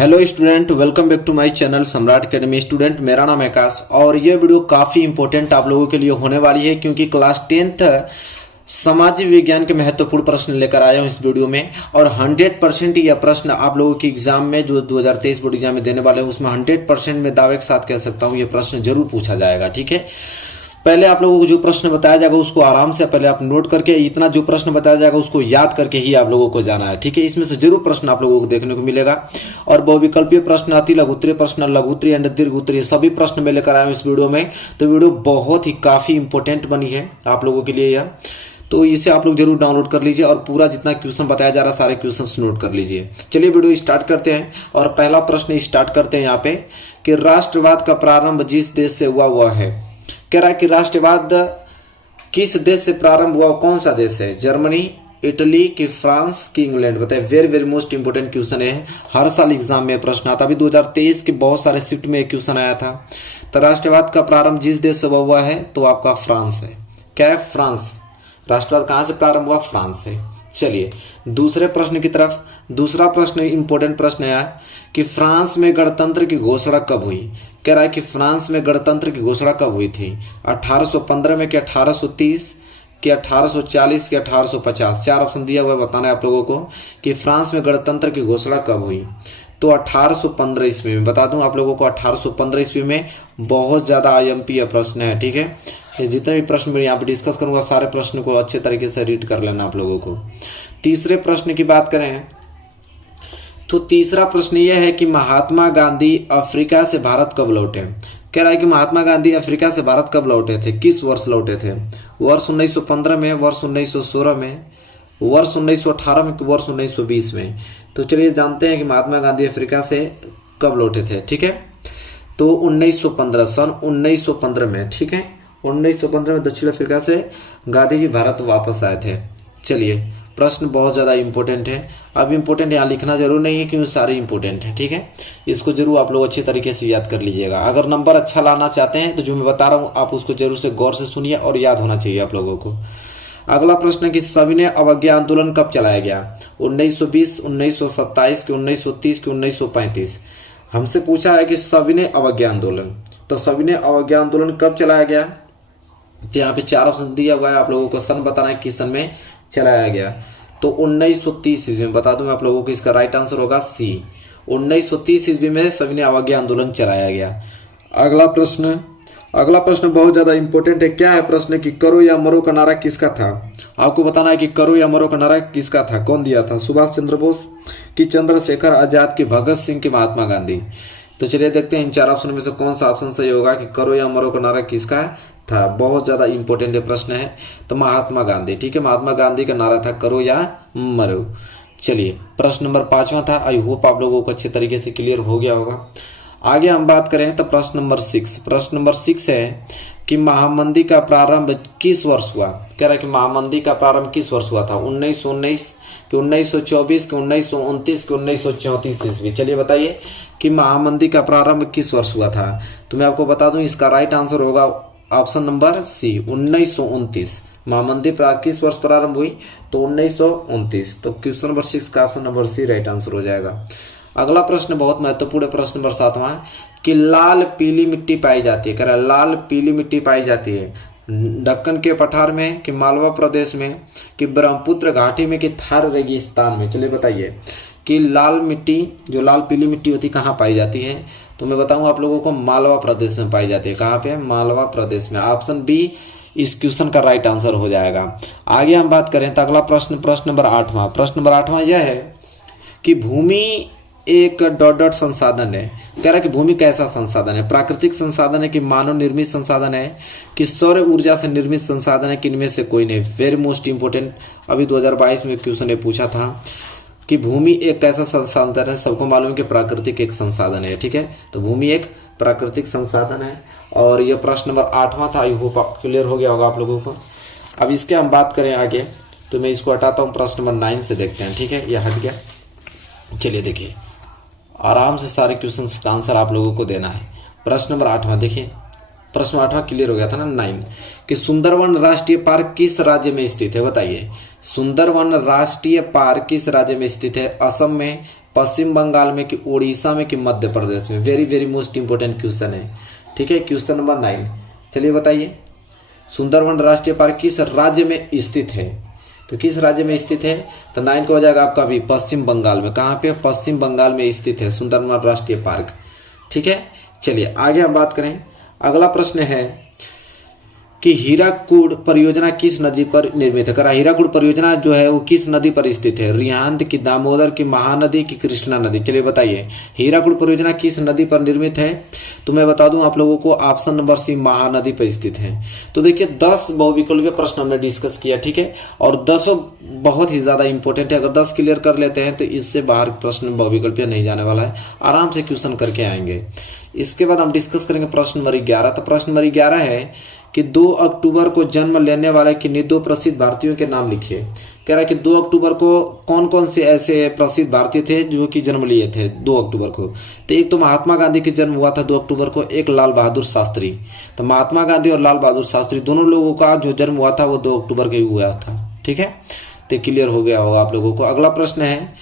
Hello student, welcome back to my channel Samrat academy. Student, मेरा नाम है आकाश और ये वीडियो काफी इंपॉर्टेंट आप लोगों के लिए होने वाली है क्योंकि क्लास 10th सामाजिक विज्ञान के महत्वपूर्ण प्रश्न लेकर आया हूं इस वीडियो में। और 100% यह प्रश्न आप लोगों की एग्जाम में जो 2023 बोर्ड एग्जाम में देने वाले हैं उसमें 100% में दावे के साथ कह सकता हूं ये प्रश्न जरूर पूछा जाएगा। ठीक है, पहले आप लोगों को जो प्रश्न बताया जाएगा उसको आराम से पहले आप नोट करके, इतना जो प्रश्न बताया जाएगा उसको याद करके ही आप लोगों को जाना है। ठीक है, इसमें से जरूर प्रश्न आप लोगों को देखने को मिलेगा। और बहुविकल्पीय प्रश्न, अति लघुत्तरीय प्रश्न, लघुत्तरीय एंड दीर्घोत्तरीय सभी प्रश्न मैं लेकर आया हूं इस वीडियो में। तो वीडियो बहुत ही काफी इंपॉर्टेंट बनी है आप लोगों के लिए यह, तो इसे आप लोग जरूर डाउनलोड कर लीजिए और पूरा जितना क्वेश्चन बताया जा रहा है सारे क्वेश्चन नोट कर लीजिए। चलिए वीडियो स्टार्ट करते हैं और पहला प्रश्न स्टार्ट करते हैं यहाँ पे कि राष्ट्रवाद का प्रारंभ जिस देश से हुआ वह है। कह रहा है कि राष्ट्रवाद किस देश से प्रारंभ हुआ, कौन सा देश है? जर्मनी, इटली की, फ्रांस की, इंग्लैंड? बताए। Very very most important question है, हर साल एग्जाम में प्रश्न आता। अभी 2023 के बहुत सारे शिफ्ट में एक क्वेश्चन आया था। तो राष्ट्रवाद का प्रारंभ जिस देश से हुआ है तो आपका फ्रांस है। क्या है? फ्रांस। राष्ट्रवाद कहां से प्रारंभ हुआ? फ्रांस से। चलिए दूसरे प्रश्न की तरफ। दूसरा प्रश्न इंपॉर्टेंट प्रश्न है कि फ्रांस में गणतंत्र की घोषणा कब हुई? कह रहा है कि फ्रांस में गणतंत्र की घोषणा कब हुई थी? 1815 में, कि 1830, कि 1840, कि 1850? चार ऑप्शन दिया हुआ है, बताना है आप लोगों को कि फ्रांस में गणतंत्र की घोषणा कब हुई। तो 1815 ईस्वी में। बता दूं आप लोगों को 1815 ईस्वी में। बहुत ज्यादा आईएमपी प्रश्न है। ठीक है, जितने भी प्रश्न मैं यहाँ पे डिस्कस करूंगा सारे प्रश्न को अच्छे तरीके से रीड कर लेना आप लोगों को। तीसरे प्रश्न की बात करें तो तीसरा प्रश्न यह है कि महात्मा गांधी अफ्रीका से भारत कब लौटे? कह रहा है कि महात्मा गांधी अफ्रीका से भारत कब लौटे थे, किस वर्ष लौटे थे? वर्ष 1915 में, वर्ष 1916 में, वर्ष 1918 में, वर्ष 1920 में? तो चलिए जानते हैं कि महात्मा गांधी अफ्रीका से कब लौटे थे। ठीक है, तो 1915, सन 1915 में। ठीक है, 1915 में दक्षिण अफ्रीका से गांधी जी भारत वापस आए थे। चलिए प्रश्न बहुत ज्यादा इंपॉर्टेंट है। अब इंपॉर्टेंट यहाँ लिखना जरूर नहीं है क्योंकि सारे इंपॉर्टेंट है। ठीक है, इसको जरूर आप लोग अच्छे तरीके से याद कर लीजिएगा। अगर नंबर अच्छा लाना चाहते हैं तो जो मैं बता रहा हूँ आप उसको जरूर से गौर से सुनिए और याद होना चाहिए आप लोगों को। अगला प्रश्न कि सविनय अवज्ञा आंदोलन कब चलाया गया? 1920, 1927, कि 1930, कि 1935? हमसे पूछा है कि सविनय अवज्ञा आंदोलन, तो सविनय अवज्ञा आंदोलन कब चलाया गया? तो यहाँ पे चार ऑप्शन दिया हुआ है, आप लोगों को सन बताना है किस सन में चलाया गया। तो 1930 ईस्वी में। बता दूं आप लोगों को इसका राइट आंसर होगा सी, 1930 ईस्वी में सविनय अवज्ञा आंदोलन चलाया गया। अगला प्रश्न बहुत ज्यादा इंपॉर्टेंट है। क्या है प्रश्न कि करो या मरो का नारा किसका था? आपको बताना है कि करो या मरो का नारा किसका था, कौन दिया था? सुभाष चंद्र बोस, कि चंद्रशेखर आजाद, की भगत सिंह, की महात्मा गांधी? तो चलिए देखते हैं इन चार ऑप्शन में से कौन सा ऑप्शन सही होगा कि करो या मरो का नारा किसका था। बहुत ज्यादा इंपॉर्टेंट प्रश्न है। तो महात्मा गांधी। ठीक है, महात्मा गांधी का नारा था करो या मरो। चलिए प्रश्न नंबर 5वां था। आई होप आप लोगों को अच्छे तरीके से क्लियर हो गया होगा। आगे हम बात करें तो प्रश्न नंबर 6। प्रश्न नंबर 6 है कि महामंदी का प्रारंभ किस वर्ष हुआ? कह रहा है कि महामंदी का प्रारंभ किस वर्ष हुआ था? 1919, कि 1924, कि 1929, कि 1934 ईस्वी? चलिए बताइए कि महामंदी का प्रारंभ किस वर्ष हुआ था। तो मैं आपको बता दूं इसका राइट आंसर होगा ऑप्शन नंबर सी, 1929। महामंदी किस वर्ष प्रारंभ हुई? तो 1929। तो क्वेश्चन नंबर 6 का option number C right answer हो जाएगा। अगला प्रश्न बहुत महत्वपूर्ण है, प्रश्न नंबर 7वां कि लाल पीली मिट्टी पाई जाती है। कह रहा है लाल पीली मिट्टी पाई जाती है दक्कन के पठार में, कि मालवा प्रदेश में, कि ब्रह्मपुत्र घाटी में, कि थार रेगिस्तान में? चलिए बताइए कि लाल मिट्टी, जो लाल पीली मिट्टी होती है कहाँ पाई जाती है? तो मैं बताऊं आप लोगों को मालवा प्रदेश में पाई जाती है। कहाँ पे? मालवा प्रदेश में। ऑप्शन बी इस क्वेश्चन का राइट आंसर हो जाएगा। आगे हम बात करें तो अगला प्रश्न नंबर 8वां। प्रश्न नंबर 8वां यह है कि भूमि एक डॉट डॉट संसाधन है। कह रहा है कि भूमि कैसा संसाधन है? प्राकृतिक संसाधन है, कि मानव निर्मित संसाधन है, कि सौर ऊर्जा से निर्मित संसाधन है, कि इनमें से कोई नहीं? वेरी मोस्ट इंपोर्टेंट, अभी 2022 में क्वेश्चन ने पूछा था कि भूमि एक कैसा संसाधन है? सबको मालूम है कि प्राकृतिक एक संसाधन है। ठीक है, तो भूमि एक प्राकृतिक संसाधन है। और यह प्रश्न नंबर 8वां था। आई होप क्लियर हो गया होगा आप लोगों को। अब इसके हम बात करें आगे तो मैं इसको हटाता हूं, प्रश्न नंबर 9 से देखते हैं। ठीक है, यह हट गया। चलिए देखिए, आराम से सारे क्वेश्चन का आंसर आप लोगों को देना है। प्रश्न नंबर 8वां देखिए, प्रश्न 8वां क्लियर हो गया था ना 9 कि सुंदरवन राष्ट्रीय पार्क किस राज्य में स्थित है? बताइए सुंदरवन राष्ट्रीय पार्क किस राज्य में स्थित है? असम में, पश्चिम बंगाल में कि उड़ीसा में कि मध्य प्रदेश में? Very very most important question है। ठीक है, क्वेश्चन नंबर 9। चलिए बताइए, सुंदरवन राष्ट्रीय पार्क किस राज्य में स्थित है? तो किस राज्य में स्थित है? तो 9 को हो जाएगा आपका भी पश्चिम बंगाल में। कहाँ पे? पश्चिम बंगाल में स्थित है सुंदरवन राष्ट्रीय पार्क। ठीक है, चलिए आगे हम बात करें। अगला प्रश्न है कि हीराकुड परियोजना किस नदी पर निर्मित है? करा हीराकुड परियोजना जो है वो किस नदी पर स्थित है? रिहांद की, दामोदर की, महानदी की, कृष्णा नदी? चलिए बताइए, हीराकुड परियोजना किस नदी पर निर्मित है? तो मैं बता दूं आप लोगों को, ऑप्शन नंबर सी, महानदी पर स्थित है। तो देखिए 10 बहुविकल्पीय प्रश्न हमने डिस्कस किया। ठीक है, और 10 बहुत ही ज्यादा इंपॉर्टेंट है। अगर 10 क्लियर कर लेते हैं तो इससे बाहर प्रश्न बहुविकल्पीय नहीं जाने वाला है, आराम से क्वेश्चन करके आएंगे। इसके बाद हम डिस्कस करेंगे प्रश्न नंबर 11। तो प्रश्न नंबर 11 है कि 2 अक्टूबर को जन्म लेने वाले किन्हीं 2 प्रसिद्ध भारतीयों के नाम लिखिए। कह रहा है कि 2 अक्टूबर को कौन कौन से ऐसे प्रसिद्ध भारतीय थे जो कि जन्म लिए थे 2 अक्टूबर को? तो एक तो महात्मा गांधी की जन्म हुआ था 2 अक्टूबर को, एक लाल बहादुर शास्त्री। तो महात्मा गांधी और लाल बहादुर शास्त्री दोनों लोगों का जो जन्म हुआ था वो 2 अक्टूबर के हुआ था। ठीक है, तो क्लियर हो गया होगा आप लोगों को। अगला प्रश्न है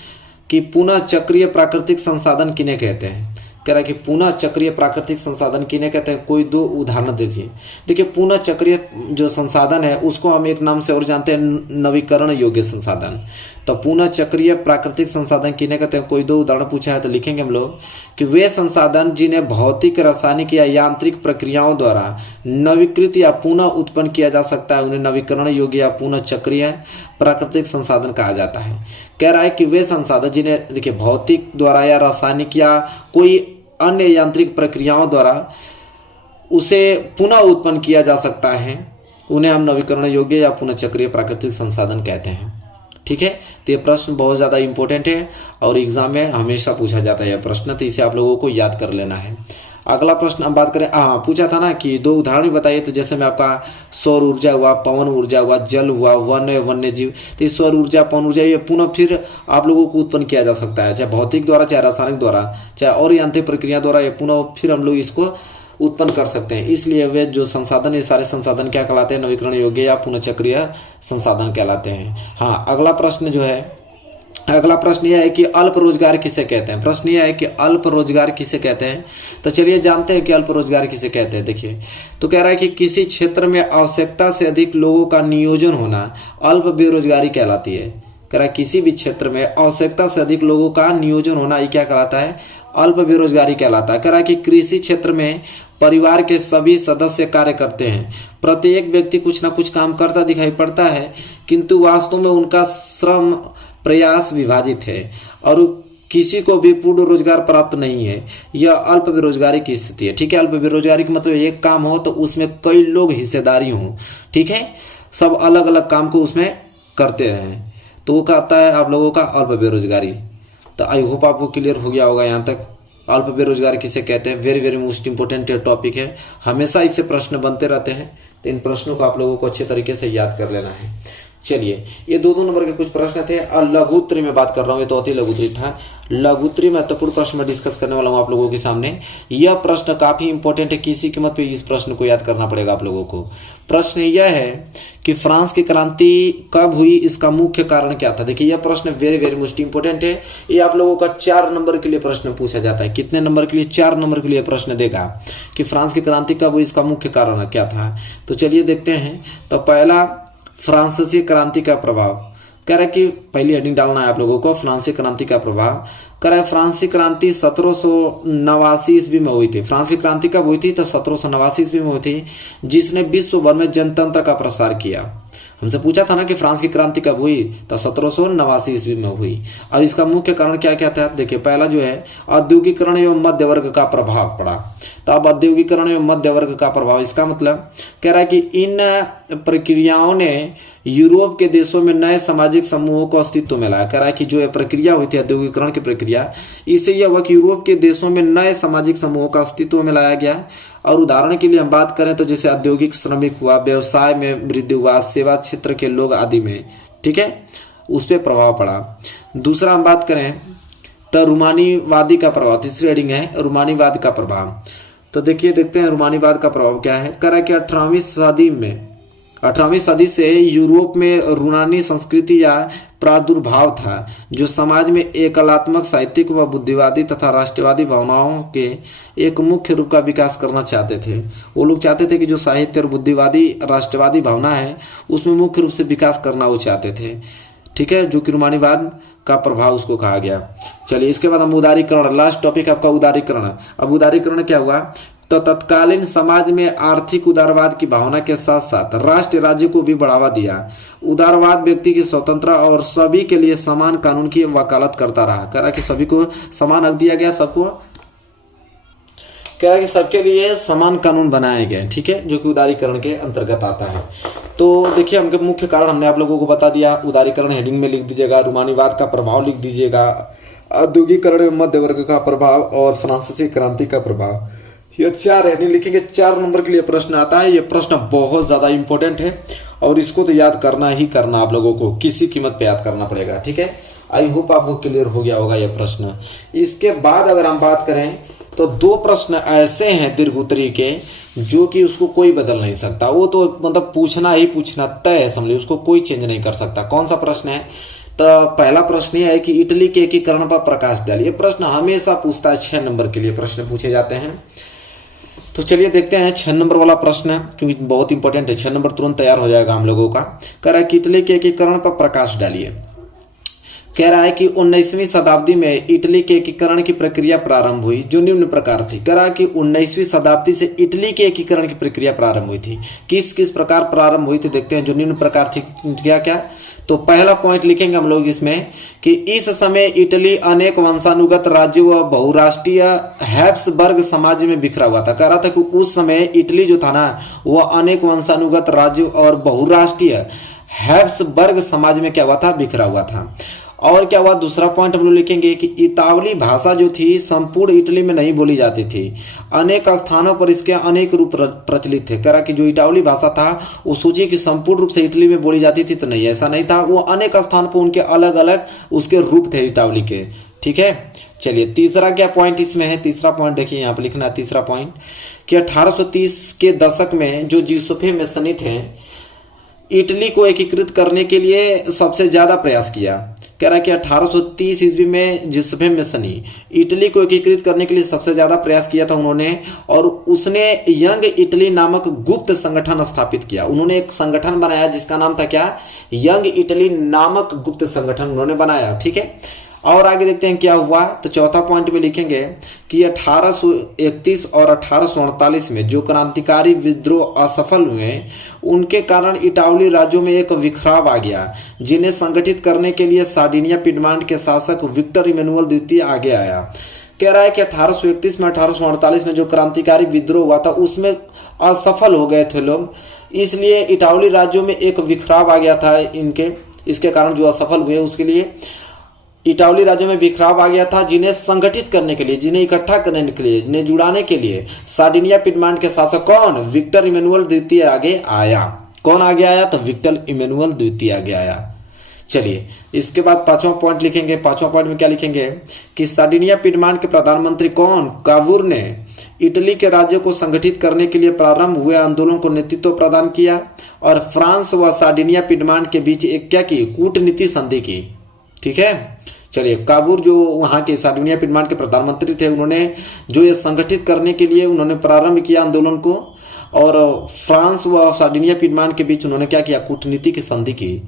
कि पुनः चक्रीय प्राकृतिक संसाधन किन्हें कहते हैं? कह रहा है कि पुनः चक्रीय प्राकृतिक संसाधन किन्हें कहते हैं? कोई 2 उदाहरण दीजिए। देखिए पुनः चक्रीय जो संसाधन है उसको हम एक नाम से और जानते हैं, नवीकरण योग्य संसाधन। तो पुनः चक्रीय प्राकृतिक संसाधन किन्हें कहते हैं? कोई 2 उदाहरण पूछा है तो लिखेंगे हम लोग कि वे संसाधन जिन्हें भौतिक, रासायनिक या यांत्रिक प्रक्रियाओं द्वारा नवीकृत या पुनः उत्पन्न किया जा सकता है उन्हें नवीकरण योग्य या पुनः चक्रीय प्राकृतिक संसाधन कहा जाता है। कह रहा है कि वे संसाधन जिन्हें देखिए भौतिक द्वारा या रासायनिक या कोई अन्य यांत्रिक प्रक्रियाओं द्वारा उसे पुनः उत्पन्न किया जा सकता है उन्हें हम नवीकरण योग्य या पुनः चक्रीय प्राकृतिक संसाधन कहते हैं। ठीक है, तो ये प्रश्न बहुत ज्यादा इंपॉर्टेंट है और एग्जाम में हमेशा पूछा जाता है यह प्रश्न, तो इसे आप लोगों को याद कर लेना है। अगला प्रश्न हम बात करें, पूछा था ना कि 2 उदाहरण बताइए। तो जैसे में आपका सौर ऊर्जा हुआ, पवन ऊर्जा हुआ, जल हुआ, वन्य जीव। तो सौर ऊर्जा, पवन ऊर्जा ये पुनः फिर आप लोगों को उत्पन्न किया जा सकता है, चाहे भौतिक द्वारा, चाहे रासायनिक द्वारा, चाहे और यांत्रिक प्रक्रिया द्वारा, ये पुनः फिर हम लोग इसको उत्पन्न कर सकते हैं। इसलिए वे जो संसाधन, ये सारे संसाधन क्या कहलाते हैं? नवीकरण योग्य या पुनः चक्रीय संसाधन कहलाते हैं। हाँ, अगला प्रश्न जो है, अगला प्रश्न यह है कि अल्प रोजगार किसे कहते हैं? प्रश्न यह है कि अल्प रोजगार किसे कहते हैं? तो चलिए जानते हैं कि अल्प रोजगार किसे कहते हैं। देखिए, तो कह रहा है कि किसी क्षेत्र में आवश्यकता से अधिक लोगों का नियोजन होना अल्प बेरोजगारी कहलाती है। कह रहा है किसी भी क्षेत्र में आवश्यकता से अधिक लोगों का नियोजन होना, ये क्या कहलाता है? अल्प बेरोजगारी कहलाता है। कह रहा है कि कृषि क्षेत्र में परिवार के सभी सदस्य कार्य करते हैं, प्रत्येक व्यक्ति कुछ ना कुछ काम करता दिखाई पड़ता है, किंतु वास्तव में उनका श्रम प्रयास विभाजित है और किसी को भी पूर्ण रोजगार प्राप्त नहीं है। यह अल्प बेरोजगारी की स्थिति है। ठीक है, अल्प बेरोजगारी का मतलब एक काम हो तो उसमें कई लोग हिस्सेदारी हो। ठीक है, सब अलग अलग काम को उसमें करते रहे, तो वो कहता है आप लोगों का अल्प बेरोजगारी। तो आई होप आपको क्लियर हो गया होगा यहाँ तक अल्प बेरोजगार किसे कहते हैं। Very very most important topic है, हमेशा इससे प्रश्न बनते रहते हैं, तो इन प्रश्नों को आप लोगों को अच्छे तरीके से याद कर लेना है। चलिए, ये 2 नंबर के कुछ प्रश्न थे और लघुत्तरी में बात कर रहा हूँ, ये तो अति लघुत्तरी था। लघुत्तरी महत्वपूर्ण प्रश्न में डिस्कस करने वाला हूँ आप लोगों के सामने। यह प्रश्न काफी इंपॉर्टेंट है, किसी कीमत पे इस प्रश्न को याद करना पड़ेगा आप लोगों को। प्रश्न यह है कि फ्रांस की क्रांति कब हुई, इसका मुख्य कारण क्या था? देखिए, यह प्रश्न वेरी वेरी मोस्ट इंपोर्टेंट है। ये आप लोगों का 4 नंबर के लिए प्रश्न पूछा जाता है। कितने नंबर के लिए? 4 नंबर के लिए प्रश्न देगा कि फ्रांस की क्रांति कब हुई, इसका मुख्य कारण क्या था। तो चलिए देखते हैं। तो पहला, फ्रांसीसी क्रांति का प्रभाव। कह रहा है कि पहली हेडिंग डालना है आप लोगों को, फ्रांसीसी क्रांति का प्रभाव। कह रहा है फ्रांसीसी क्रांति 1789 ईस्वी में हुई थी। फ्रांसीसी क्रांति कब हुई थी? तो 1789 ईस्वी में हुई थी, जिसने विश्व भर में जनतंत्र का प्रसार किया। हमसे पूछा था ना कि फ्रांस की क्रांति कब हुई, तो 1789 ईस्वी में हुई। और इसका मुख्य कारण क्या क्या था? देखिए, पहला जो है औद्योगिकरण एवं मध्य वर्ग का प्रभाव पड़ा। तो अब औद्योगिकरण एवं मध्य वर्ग का प्रभाव, इसका मतलब कह रहा है कि इन प्रक्रियाओं ने यूरोप के देशों में नए सामाजिक समूहों को अस्तित्व में लाया। कह रहा है कि जो प्रक्रिया हुई थी औद्योगिकरण की प्रक्रिया, इससे यह हुआ कि यूरोप के देशों में नए सामाजिक समूहों का अस्तित्व में लाया गया। और उदाहरण के लिए हम बात करें तो जैसे औद्योगिक श्रमिक हुआ, व्यवसाय में वृद्धि हुआ, सेवा क्षेत्र के लोग आदि में, ठीक है, उस पर प्रभाव पड़ा। दूसरा हम बात करें तो रूमानीवादी का प्रभाव, तीसरी हेडिंग है रूमानीवाद का प्रभाव। तो देखिए, देखते हैं रूमानीवाद का प्रभाव क्या है। कह रहा है कि 18वीं सदी में 18वीं सदी से यूरोप में यूनानी संस्कृति या प्रादुर्भाव था जो समाज में एकलात्मक साहित्यिक व बुद्धिवादी तथा राष्ट्रवादी भावनाओं के एक मुख्य रूप का विकास करना चाहते थे। वो लोग चाहते थे कि जो साहित्य और बुद्धिवादी राष्ट्रवादी भावना है उसमें मुख्य रूप से विकास करना वो चाहते थे। ठीक है, जो कि रूमानीवाद का प्रभाव उसको कहा गया। चलिए इसके बाद हम उदारीकरण, लास्ट टॉपिक आपका उदारीकरण। अब उदारीकरण क्या हुआ, तो तत्कालीन समाज में आर्थिक उदारवाद की भावना के साथ साथ राष्ट्र राज्य को भी बढ़ावा दिया। उदारवाद व्यक्ति की स्वतंत्रता और सभी के लिए समान कानून की वकालत करता रहा। कह रहा कि सभी को समान हक दिया गया, सबको कह रहा कि सबके लिए समान कानून बनाए गए। ठीक है, जो कि उदारीकरण के अंतर्गत आता है। तो देखिए हमके मुख्य कारण हमने आप लोगों को बता दिया। उदारीकरण हेडिंग में लिख दीजिएगा, रूमानीवाद का प्रभाव लिख दीजिएगा, औद्योगिकरण में मध्य वर्ग का प्रभाव और फ्रांसीसी क्रांति का प्रभाव। ये 4 हेडिंग लिखेंगे। 4 नंबर के लिए प्रश्न आता है। ये प्रश्न बहुत ज्यादा इंपॉर्टेंट है और इसको तो याद करना ही करना, आप लोगों को किसी कीमत पे याद करना पड़ेगा। ठीक है, आई होप आपको क्लियर हो गया होगा ये प्रश्न। इसके बाद अगर हम बात करें तो 2 प्रश्न ऐसे हैं दीर्घ उत्तरी के जो कि उसको कोई बदल नहीं सकता। वो तो मतलब पूछना ही पूछना तय है, समझिए, उसको कोई चेंज नहीं कर सकता। कौन सा प्रश्न है, तो पहला प्रश्न यह है कि इटली के एकीकरण पर प्रकाश डालिए। प्रश्न हमेशा पूछता है, 6 नंबर के लिए प्रश्न पूछे जाते हैं। तो चलिए देखते हैं 6 नंबर वाला प्रश्न, क्योंकि बहुत इंपॉर्टेंट है। 6 नंबर तुरंत तैयार हो जाएगा हम लोगों का। कह रहा है कि इटली के एकीकरण पर प्रकाश डालिए। कह रहा है कि 19वीं शताब्दी में इटली के एकीकरण की प्रक्रिया प्रारंभ हुई जो निम्न प्रकार थी। कह रहा कि 19वीं शताब्दी से इटली के एकीकरण की प्रक्रिया प्रारंभ हुई थी। किस किस प्रकार प्रारंभ हुई थी देखते हैं। जो निम्न प्रकार थी क्या क्या, तो पहला पॉइंट लिखेंगे हम लोग इसमें कि इस समय इटली अनेक वंशानुगत राज्य व बहुराष्ट्रीय हैब्सबर्ग समाज में बिखरा हुआ था। कह रहा था कि उस समय इटली जो था ना वह अनेक वंशानुगत राज्य और बहुराष्ट्रीय हैब्सबर्ग समाज में क्या हुआ था, बिखरा हुआ था। और क्या हुआ, दूसरा पॉइंट हम लोग लिखेंगे कि इतावली भाषा जो थी संपूर्ण इटली में नहीं बोली जाती थी। अनेक स्थानों पर इसके अनेक रूप प्रचलित थे। कह रहा कि जो इटावली भाषा था वो सोचिए कि संपूर्ण रूप से इटली में बोली जाती थी, तो नहीं, ऐसा नहीं था। वो अनेक स्थान पर उनके अलग अलग उसके रूप थे इटावली के। ठीक है, चलिए तीसरा क्या पॉइंट इसमें है। तीसरा पॉइंट देखिए यहाँ पर लिखना है। तीसरा पॉइंट कि 1830 के दशक में जो जियोसफे मेसनी थे इटली को एकीकृत करने के लिए सबसे ज्यादा प्रयास किया। कह रहा है कि 1830 ईस्वी में जियोसफे मेसनी इटली को एकीकृत करने के लिए सबसे ज्यादा प्रयास किया था उन्होंने, और उसने यंग इटली नामक गुप्त संगठन स्थापित किया। उन्होंने एक संगठन बनाया जिसका नाम था क्या, यंग इटली नामक गुप्त संगठन उन्होंने बनाया। ठीक है, और आगे देखते हैं क्या हुआ। तो चौथा पॉइंट में लिखेंगे कि 1831 और 1848 में जो क्रांतिकारी विद्रोह असफल हुए उनके कारण इटावली राज्यों में एक विखराव आ गया, जिन्हें संगठित करने के लिए सार्डिनिया पिडमांट के शासक विक्टर इमैनुअल द्वितीय आगे आया। कह रहा है कि 1831 में 1848 में जो क्रांतिकारी विद्रोह हुआ था उसमें असफल हो गए थे लोग, इसलिए इटावली राज्यों में एक विखराव आ गया था इनके। इसके कारण जो असफल हुए उसके लिए इटावली राज्यों में विखराव आ गया था, जिन्हें संगठित करने के लिए, जिन्हें इकट्ठा करने के लिए, जिन्हें जुड़ाने के लिए सार्डिनिया पिडमांट के शासक कौन, विक्टर इमैनुअल द्वितीय आगे आया। कौन आगे आया, तो विक्टर इमैनुअल द्वितीय आगे आया। चलिए इसके बाद 5वां पॉइंट लिखेंगे। 5वां पॉइंट में क्या लिखेंगे कि सार्डिनिया पिडमांट के प्रधानमंत्री कौन, कावूर ने इटली के राज्य को संगठित करने के लिए प्रारंभ हुए आंदोलन को नेतृत्व प्रदान किया और फ्रांस व सार्डिनिया पिडमांट के बीच एक क्या की, कूटनीति संधि की। ठीक है, चलिए काबूर जो वहां के सार्डिनिया पिडमांट के प्रधानमंत्री थे, उन्होंने जो ये संगठित करने के लिए उन्होंने प्रारंभ किया आंदोलन को, और फ्रांस व सार्डिनिया पिडमांट के बीच उन्होंने क्या किया, कूटनीति की संधि की।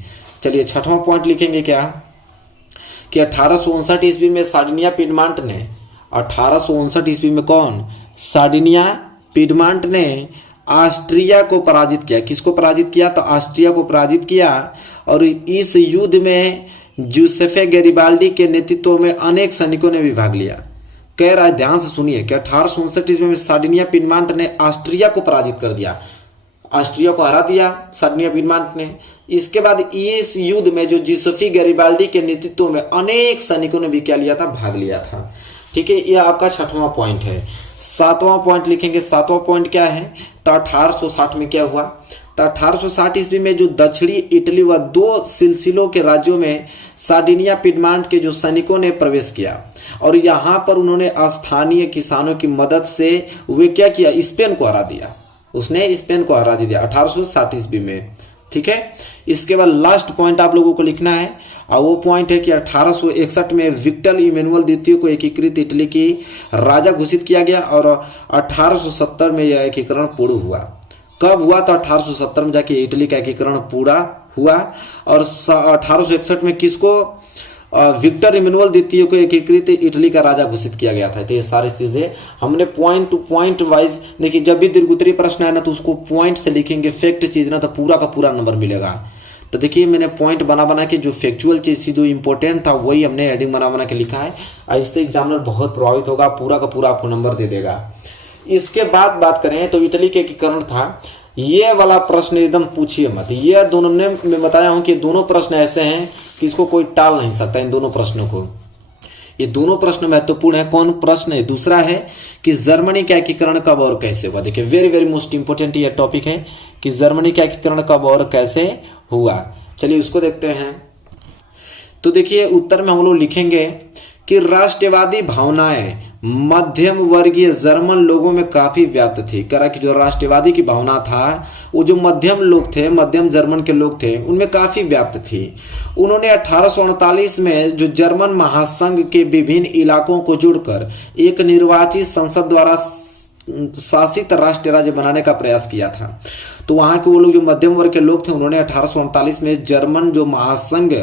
चलिए 6वां पॉइंट लिखेंगे क्या कि 1859 ईस्वी में सार्डिनिया पिडमांट ने, 1859 ईस्वी में कौन, सार्डिनिया पिडमांट ने ऑस्ट्रिया को पराजित किया। किसको पराजित किया, तो ऑस्ट्रिया को पराजित किया। और इस युद्ध में जूसेफे गैरिबाल्डी के नेतृत्व में अनेक सैनिकों ने भी भाग लिया। कह रहा है, ध्यान से सुनिए कि 1859 ईस्वी में सार्डिनिया पिडमांट ने ऑस्ट्रिया को पराजित कर दिया, ऑस्ट्रिया को हरा दिया सार्डिनिया पिडमांट ने। इसके बाद इस युद्ध में जो जूसेफे गैरिबाल्डी के नेतृत्व में अनेक सैनिकों ने भी क्या लिया था, भाग लिया था। ठीक है, यह आपका 6वां पॉइंट है। 7वां पॉइंट लिखेंगे। 7वां पॉइंट क्या है, तो 1860 में क्या हुआ, तो 1860 ईस्वी में जो दक्षिणी इटली व 2 सिलसिलों के राज्यों में सार्डिनिया पिडमांट के जो सैनिकों ने प्रवेश किया, और यहां पर उन्होंने स्थानीय किसानों की मदद से वे क्या किया, स्पेन को हरा दिया। उसने स्पेन को हरा दिया 1860 ईस्वी में। ठीक है, इसके बाद लास्ट पॉइंट आप लोगों को लिखना है, और वो पॉइंट है कि 1861 में विक्टर इमैनुअल द्वितीय को एकीकृत इटली की राजा घोषित किया गया, और 1870 में यह एकीकरण पूर्ण हुआ। कब हुआ? तो 1870 में जाके इटली का एकीकरण पूरा हुआ, और 1861 में किसको? विक्टर इमैनुअल द्वितीय को एकीकृत इटली का राजा घोषित किया गया था। तो ये सारी चीजें हमने पॉइंट टू पॉइंट वाइज देखिए, जब भी दीर्घोत्तरीय प्रश्न है ना तो उसको पॉइंट से लिखेंगे, फैक्ट चीज ना तो पूरा का पूरा नंबर मिलेगा। तो देखिए मैंने पॉइंट बना बना के जो फैक्चुअल चीज थी, जो इंपॉर्टेंट था, वही हमने हेडिंग बना बना के लिखा है। इससे एग्जामिनर बहुत प्रभावित होगा, पूरा का पूरा आपको नंबर दे देगा। इसके बाद बात करें तो इटली के एकीकरण था, ये वाला प्रश्न एकदम पूछिए मत। ये दोनों ने मैं बताया हूं कि दोनों प्रश्न ऐसे हैं कि इसको कोई टाल नहीं सकता, इन दोनों प्रश्नों को। ये दोनों प्रश्न महत्वपूर्ण है। कौन प्रश्न है? दूसरा है कि जर्मनी का एकीकरण कब और कैसे हुआ। देखिए वेरी वेरी मोस्ट इंपोर्टेंट ये टॉपिक है कि जर्मनी का एकीकरण कब और कैसे हुआ। चलिए उसको देखते हैं। तो देखिए उत्तर में हम लोग लिखेंगे कि राष्ट्रवादी भावनाएं मध्यम वर्गीय जर्मन लोगों में काफी व्याप्त थी। करा कि जो राष्ट्रवादी की भावना था वो जो मध्यम लोग थे, मध्यम जर्मन के लोग थे, उनमें काफी व्याप्त थी। उन्होंने 1839 में जो जर्मन महासंघ के विभिन्न इलाकों को जोड़कर एक निर्वाचित संसद द्वारा शासित राष्ट्र राज्य बनाने का प्रयास किया था। तो वहां के वो लोग जो मध्यम वर्ग के लोग थे, उन्होंने 1839 में जर्मन जो महासंघ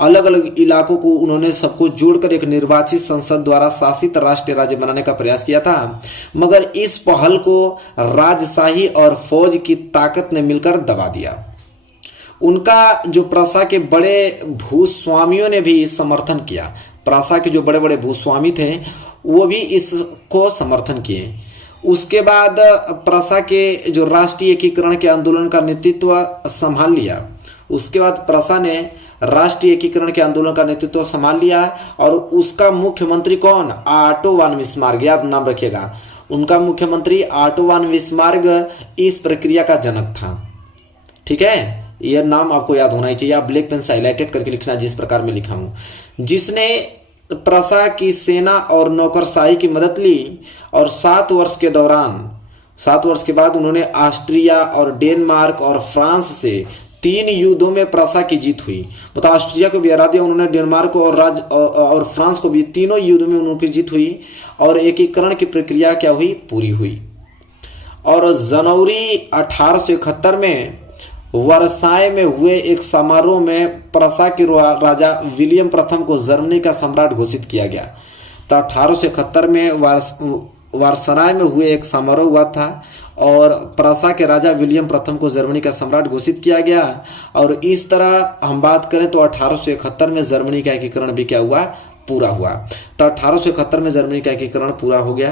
अलग अलग इलाकों को उन्होंने सबको जोड़कर एक निर्वाचित संसद द्वारा शासित राष्ट्रीय राज्य बनाने का प्रयास किया था। मगर इस पहल को राजशाही और फौज की ताकत ने मिलकर दबा दिया। उनका जो प्रशा के बड़े भूस्वामियों ने भी समर्थन किया। प्रशा के जो बड़े बड़े भूस्वामी थे वो भी इसको समर्थन किए। उसके बाद प्रशा के जो राष्ट्रीय एकीकरण के आंदोलन का नेतृत्व संभाल लिया। उसके बाद प्रशा ने राष्ट्रीय एकीकरण के आंदोलन का नेतृत्व संभाल लिया, और उसका मुख्यमंत्री कौन? ऑटो वन बिस्मार्क, याद नाम रखिएगा। उनका मुख्यमंत्री ऑटो वन बिस्मार्क इस प्रक्रिया का जनक था। ठीक है, यह नाम आपको याद होना ही चाहिए। आप ब्लैक पेन से हाईलाइटेड करके लिखना जिस प्रकार में लिखा हूं। जिसने प्रशा की सेना और नौकरशाही की मदद ली, और 7 वर्ष के बाद उन्होंने ऑस्ट्रिया और डेनमार्क और फ्रांस से 3 युद्धों में प्रशा की जीत हुई। मतलब ऑस्ट्रिया को भी हरा दिया उन्होंने, डेनमार्क और फ्रांस को भी, तीनों युद्धों में उनकी जीत हुई, और एकीकरण की प्रक्रिया क्या हुई? पूरी हुई। और जनवरी 1871 में वर्साय में हुए एक समारोह में प्रशा के राजा विलियम प्रथम को जर्मनी का सम्राट घोषित किया गया। तो 1871 में वर्साय में हुए एक समारोह हुआ था, और प्रशा के राजा विलियम प्रथम को जर्मनी का सम्राट घोषित किया गया। और इस तरह हम बात करें तो 1871 में जर्मनी का एकीकरण भी क्या हुआ? पूरा हुआ। तो 1871 में जर्मनी का एकीकरण पूरा हो गया।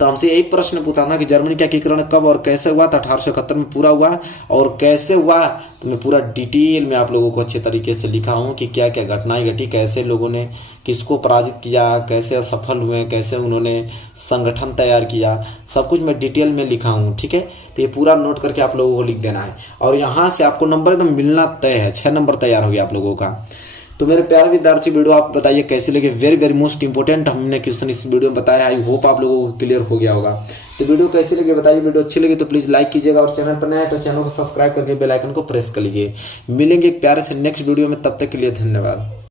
तो हमसे यही प्रश्न पूछा कि जर्मनी का एकीकरण कब और कैसे हुआ? तो 1871 में पूरा हुआ। और कैसे हुआ तो मैं पूरा डिटेल में आप लोगों को अच्छे तरीके से लिखा हूं कि क्या क्या घटनाएं घटी, कैसे लोगों ने किसको पराजित किया, कैसे असफल हुए, कैसे उन्होंने संगठन तैयार किया, सब कुछ मैं डिटेल में लिखा हूं। ठीक है, तो ये पूरा नोट करके आप लोगों को लिख देना है, और यहाँ से आपको नंबर एकदम मिलना तय है। 6 नंबर तैयार हो गया आप लोगों का। तो मेरे प्यारे विद्यार्थी, वीडियो आप बताइए कैसे लगे। वेरी वेरी मोस्ट इंपोर्टेंट हमने क्वेश्चन इस वीडियो में बताया। आई होप आप लोगों को क्लियर हो गया होगा। तो वीडियो कैसे लगे बताइए। वीडियो अच्छी लगी तो प्लीज लाइक कीजिएगा, और चैनल पर नया है तो चैनल को सब्सक्राइब करके बेल आइकन को प्रेस कर लीजिए। मिलेंगे एक प्यारे से नेक्स्ट वीडियो में, तब तक के लिए धन्यवाद।